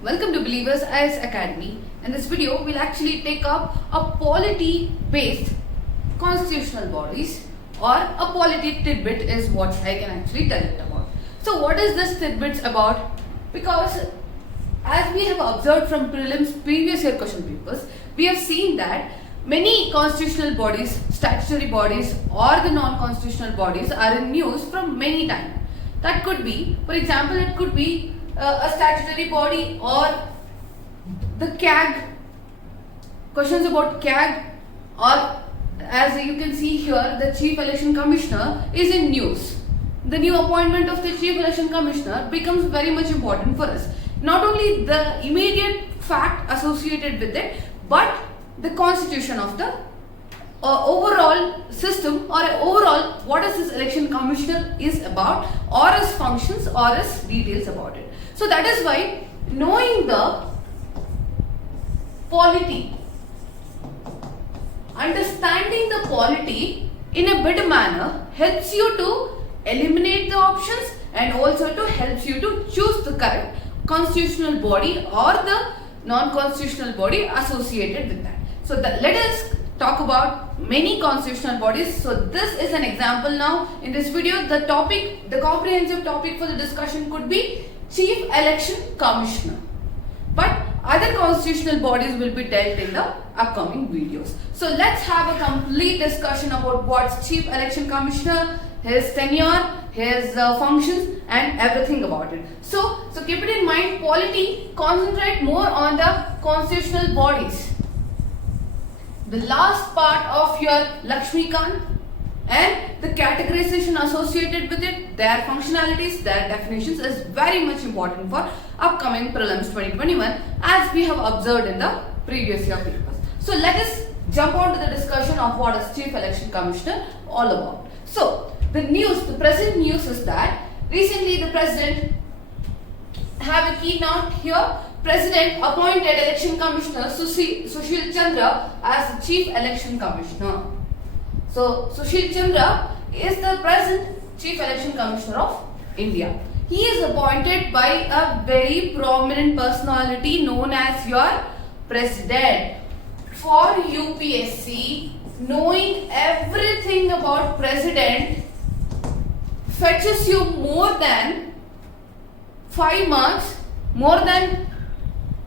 Welcome to Believers IAS Academy. In this video, we'll actually take up a polity-based constitutional bodies, or a polity tidbit is what I can actually tell it about. So what is this tidbits about? Because as we have observed from prelims previous year question papers, we have seen that many constitutional bodies, statutory bodies or the non-constitutional bodies are in news from many times. That could be, for example, it could be a statutory body or the CAG, questions about CAG, or as you can see here, the Chief Election Commissioner is in news. The new appointment of the Chief Election Commissioner becomes very much important for us. Not only the immediate fact associated with it, but the constitution of the overall system, or overall what is this election commissioner is about, or his functions or his details about it. So that is why knowing the polity, understanding the polity in a better manner helps you to eliminate the options and also to helps you to choose the correct constitutional body or the non-constitutional body associated with that. So let us talk about many constitutional bodies. So this is an example now. In this video, the topic, the comprehensive topic for the discussion could be Chief Election Commissioner. But other constitutional bodies will be dealt in the upcoming videos. So let's have a complete discussion about what's Chief Election Commissioner, his tenure, his functions and everything about it. So keep it in mind, polity concentrate more on the constitutional bodies. The last part of your Lakshmikant and the categorization associated with it, their functionalities, their definitions is very much important for upcoming prelims 2021 as we have observed in the previous year papers. So let us jump on to the discussion of what is Chief Election Commissioner all about. So the present news is that recently the President have a keynote here. President appointed Election Commissioner Sushil Chandra as the Chief Election Commissioner. So Sushil Chandra is the present Chief Election Commissioner of India. He is appointed by a very prominent personality known as your President. For UPSC, knowing everything about President fetches you more than 5 marks, more than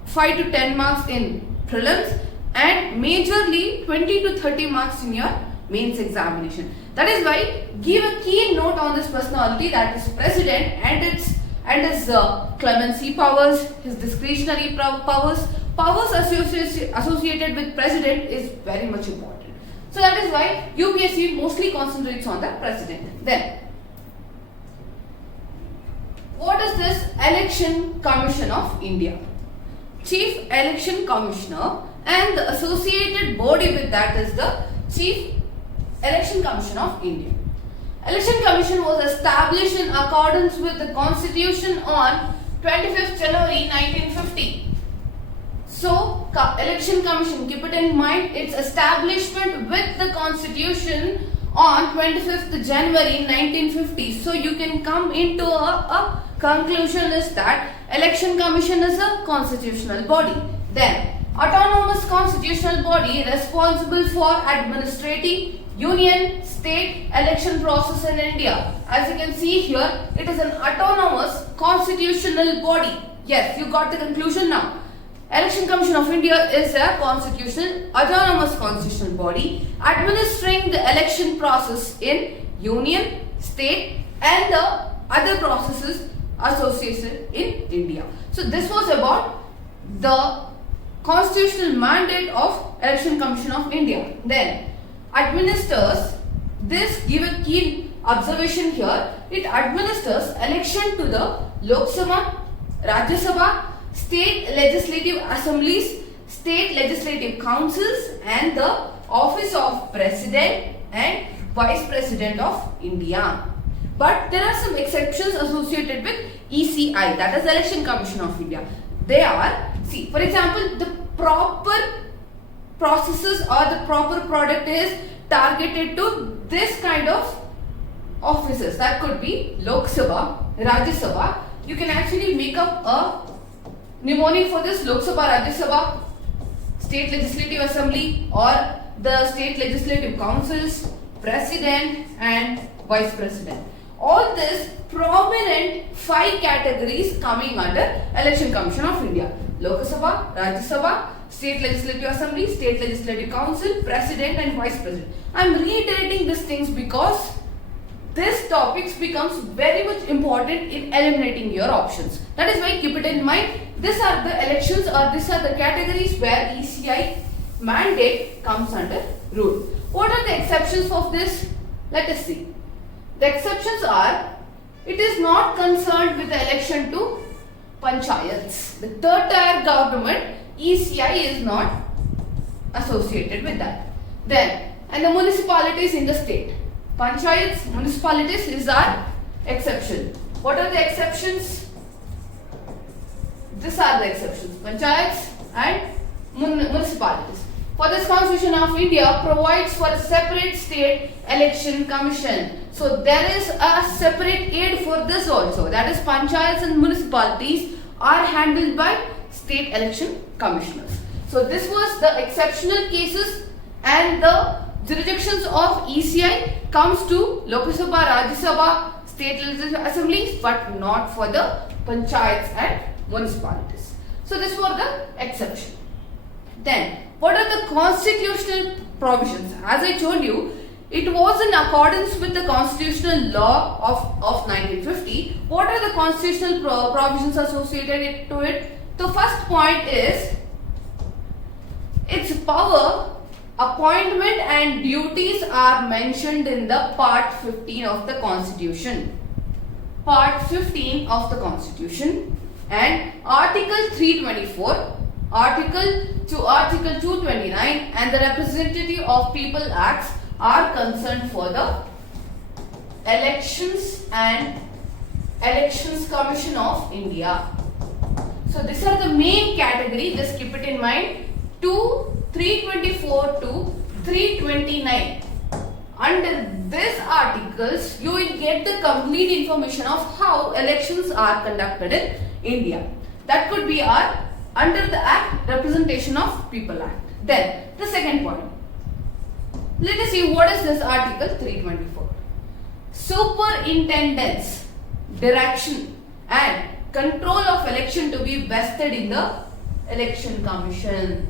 5 to 10 marks in prelims, and majorly 20 to 30 marks in your mains examination. That is why give a key note on this personality, that is President, and his clemency powers, his discretionary powers associated with President is very much important. So that is why UPSC mostly concentrates on the President. Then what is this Election Commission of India? Chief Election Commissioner and the associated body with that is the Chief Election Commission of India. Election Commission was established in accordance with the Constitution on 25th January 1950. So Election Commission, keep it in mind, its establishment with the Constitution on 25th January 1950. So you can come into a conclusion is that Election Commission is a constitutional body. Then autonomous constitutional body responsible for administrating union state election process in India. As you can see here, it is an autonomous constitutional body. Yes, you got the conclusion now. Election Commission of India is a autonomous constitutional body administering the election process in union, state and the other processes associated in India. So this was about the constitutional mandate of Election Commission of India. Then administers, this give a key observation here, it administers election to the Lok Sabha, Rajya Sabha, state legislative assemblies, state legislative councils and the office of President and Vice President of India. But there are some exceptions associated with ECI, that is Election Commission of India. They are, see, for example, the proper processes or the proper product is targeted to this kind of offices. That could be Lok Sabha, Rajya Sabha. You can actually make up a mnemonic for this: Lok Sabha, Rajya Sabha, State Legislative Assembly or the State Legislative Councils, President and Vice President. All this prominent 5 categories coming under Election Commission of India: Lok Sabha, Rajya Sabha, State Legislative Assembly, State Legislative Council, President and Vice President. I am reiterating these things because this topics becomes very much important in eliminating your options. That is why keep it in mind. These are the elections or these are the categories where ECI mandate comes under rule. What are the exceptions of this? Let us see. The exceptions are: it is not concerned with the election to panchayats. The third tier government, ECI is not associated with that. Then, and the municipalities in the state. Panchayats, municipalities is our exception. What are the exceptions? These are the exceptions: panchayats and municipalities. For this Constitution of India provides for a separate state election commission. So there is a separate aid for this also. That is, panchayats and municipalities are handled by state election commissioners. So this was the exceptional cases, and the jurisdictions of ECI comes to Lok Sabha, Rajya Sabha, State Legislative Assemblies, but not for the panchayats and municipalities. So this was the exception. Then, what are the constitutional provisions? As I told you, it was in accordance with the constitutional law of 1950. What are the constitutional provisions associated to it? The first point is its power, appointment and duties are mentioned in the part 15 of the Constitution. Part 15 of the Constitution, and Article 324, Article 229 and the Representative of People Acts are concerned for the Elections and Elections Commission of India. So these are the main category, just keep it in mind. 324 to 329. Under these articles, you will get the complete information of how elections are conducted in India. That could be our under the Act, Representation of People Act. Then the second point. Let us see what is this Article 324. Superintendence, direction and control of election to be vested in the Election Commission.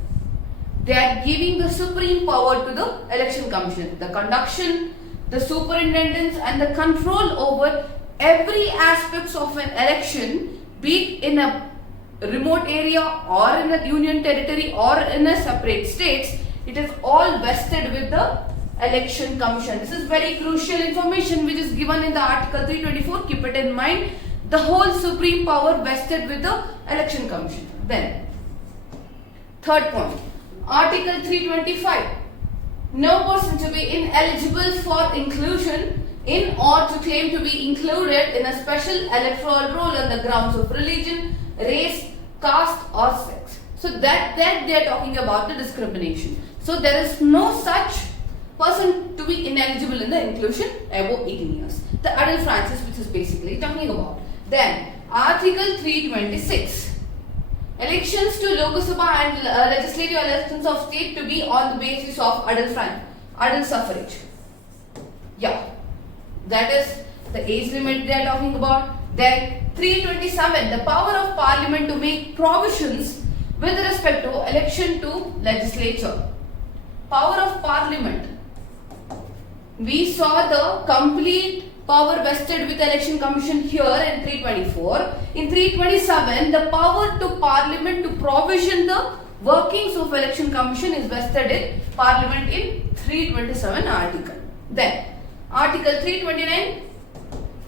They are giving the supreme power to the Election Commission. The conduction, the superintendence and the control over every aspects of an election, be it in a remote area or in a union territory or in a separate states, it is all vested with the Election Commission. This is very crucial information which is given in the Article 324. Keep it in mind. The whole supreme power vested with the Election Commission. Then, third point, Article 325. No person to be ineligible for inclusion in or to claim to be included in a special electoral roll on the grounds of religion, race, caste or sex. So that they are talking about the discrimination. So there is no such person to be ineligible in the inclusion above 18 years. The adult franchise, which is basically talking about. Then Article 326. Elections to Lok Sabha and legislative elections of state to be on the basis of adult suffrage. Yeah, that is the age limit they are talking about. Then 327, the power of Parliament to make provisions with respect to election to legislature. Power of Parliament. We saw the complete power vested with Election Commission here in 324. In 327, the power to Parliament to provision the workings of Election Commission is vested in Parliament in 327 article. Then Article 329,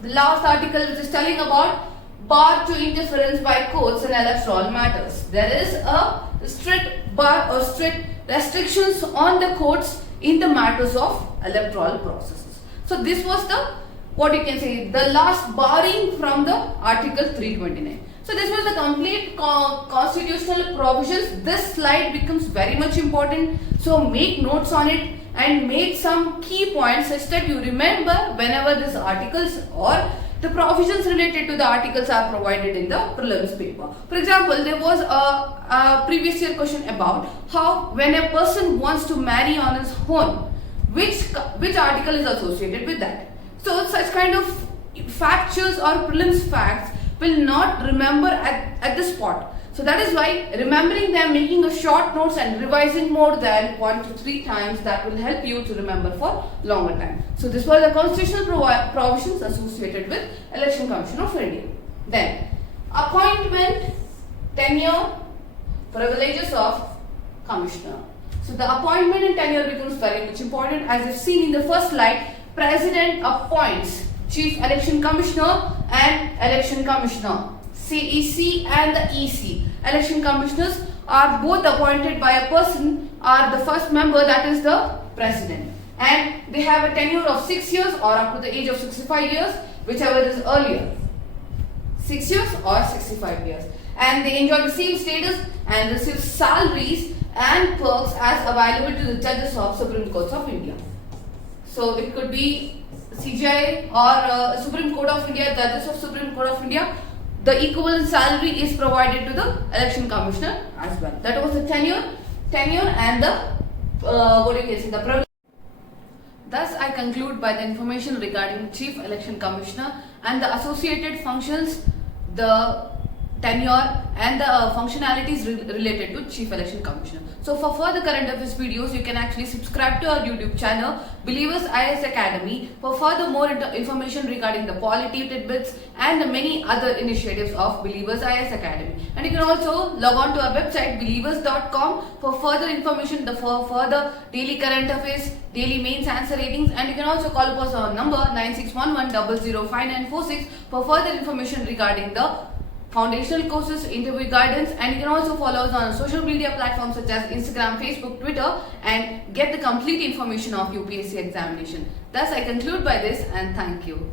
the last article which is telling about bar to interference by courts in electoral matters. There is a strict bar or strict restrictions on the courts in the matters of electoral processes. So this was the, what you can say, the last barring from the Article 329. So this was the complete constitutional provisions. This slide becomes very much important. So make notes on it and make some key points such that you remember whenever these articles or the provisions related to the articles are provided in the prelims paper. For example, there was a previous year question about how when a person wants to marry on his own, which article is associated with that. So such kind of factors or prelims facts will not remember at the spot. So that is why remembering them, making a short notes and revising more than 1 to 3 times, that will help you to remember for longer time. So this was the constitutional provisions associated with Election Commission of India. Then appointment, tenure, privileges of commissioner. So the appointment and tenure becomes very much important. As you've seen in the first slide, President appoints Chief Election Commissioner and Election Commissioner. CEC and the EC. Election commissioners are both appointed by a person, or the first member, that is the president. And they have a tenure of 6 years or up to the age of 65 years, whichever is earlier. 6 years or 65 years. And they enjoy the same status and receive salaries and perks as available to the judges of Supreme Courts of India. So it could be CJI or Supreme Court of India, judges of Supreme Court of India. The equivalent salary is provided to the election commissioner as well. That was the tenure and the privilege. Thus, I conclude by the information regarding Chief Election Commissioner and the associated functions, the tenure and the functionalities related to Chief Election Commissioner. So for further current affairs videos, you can actually subscribe to our YouTube channel, Believers IAS Academy, for further more information regarding the polity tidbits and the many other initiatives of Believers IAS Academy. And you can also log on to our website believers.com for further information, for further daily current affairs, daily mains answer ratings, and you can also call us on number 9611005946 for further information regarding the foundational courses, interview guidance, and you can also follow us on social media platforms such as Instagram, Facebook, Twitter, and get the complete information of UPSC examination. Thus, I conclude by this, and thank you.